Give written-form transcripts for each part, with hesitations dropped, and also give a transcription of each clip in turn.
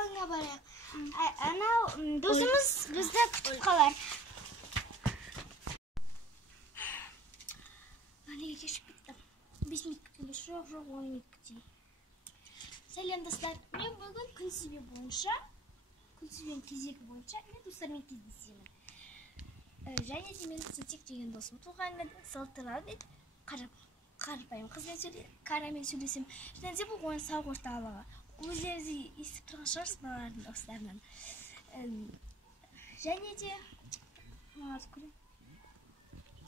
алаңға барайық. Анау досымыз бізді күтіп қалар. Неге кешіп кеттім? 5 минут күтеміз. Жоқ, 10 минут күтейін. Сәлем достар, мен бүгін күнтізбе бойынша, күнтізбенің кезегі бойынша, мен достармен кездесемін. Және де мен Сетек деген досым туған еді, салтырады еді, қарапайым қызбен сөйлесем. Және де бұл ойын сауық орталығы. Өздеріңізді естіп тұрған шығарсыз балалардың достарынан. Және де маңыз көрем.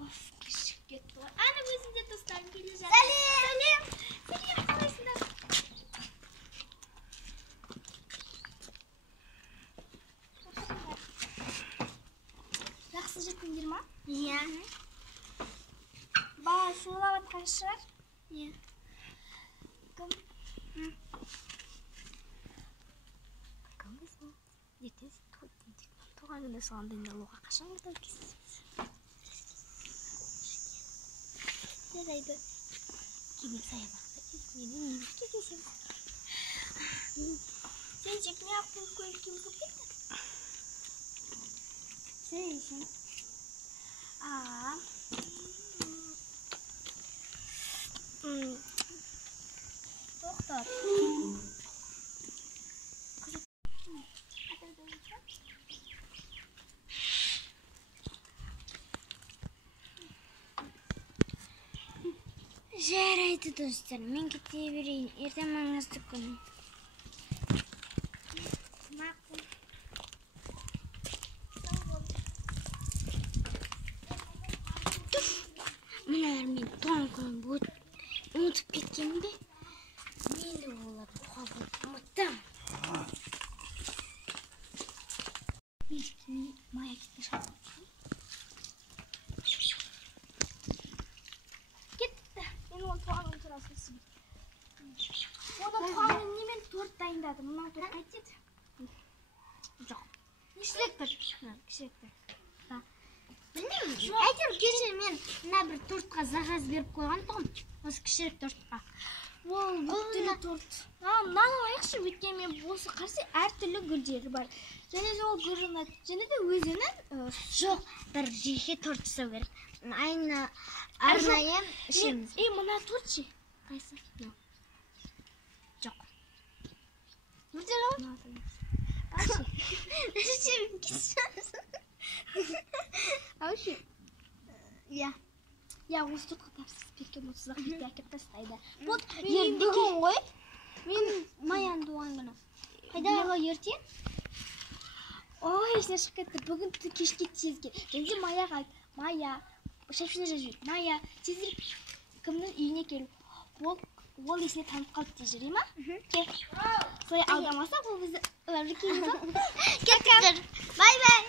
Оф, кешіп кетті ғой. Ана өзінде достарым келе жатыр. Сәлем! Сәлем, қалайсыңдар? Жақсы жеттіңдер ма? Иә. Бала шулап атқан шығар? Иә. Кім? Кім дейсің? Ертең туған күнде соған дайындалуға қашан кетіп келесіз? Жарайды. Кейін саябақта менің немізге келсем. Сен жекме ақпен көліккеміз болып кетті? Сен үшін? Тоқтар. Жарайды достар, мен кете берейін. Ертең маңызды күн. Мақұл. Мыналар мен туған күнін ұмытып кеткен бе? Мен де оларды ұмыттым. Мен Мая кетті шығады. Кетті. Мен оның туған күн туралы сөйлесем. Оның туған күніне мен торт дайындадым. Мынау торт қайтеді? Жоқ. Кішірек торт. Білмеймін. Әйтеуір кеше мен мына бір тортқа заказ беріп қойған тұғым. Осы кішірек тортқа. Ол түрлі торт. Мынаны алайықшы, өйткені мен осы қарсы әртүрлі гүлдері бар. Және де ол гүл ұнайды. Және де өзінің жоқ, бір жеке торт жасау керек. Арнайы ішеміз. Мына торт ше? Қайсы? Жоқ. Өте жау? Аушы? Иә, осы тортқа тапсыз берген 30-ақ бетке әкеп тастайды. Бүгін ғой? Мен Маяның туған күні. Қайдағы ертең? Ой, есіне шығып кетті. Бүгін кешке тезге. Және Маяға айт. Мая, шәпшіне жазып. Мая, тезіріп кімнің үйіне келу. Ол есіне танып қалды дей жүре ма? Кел. Солай алдамаса, ол бізді өлі кейді. Кеттір. Бай-бай.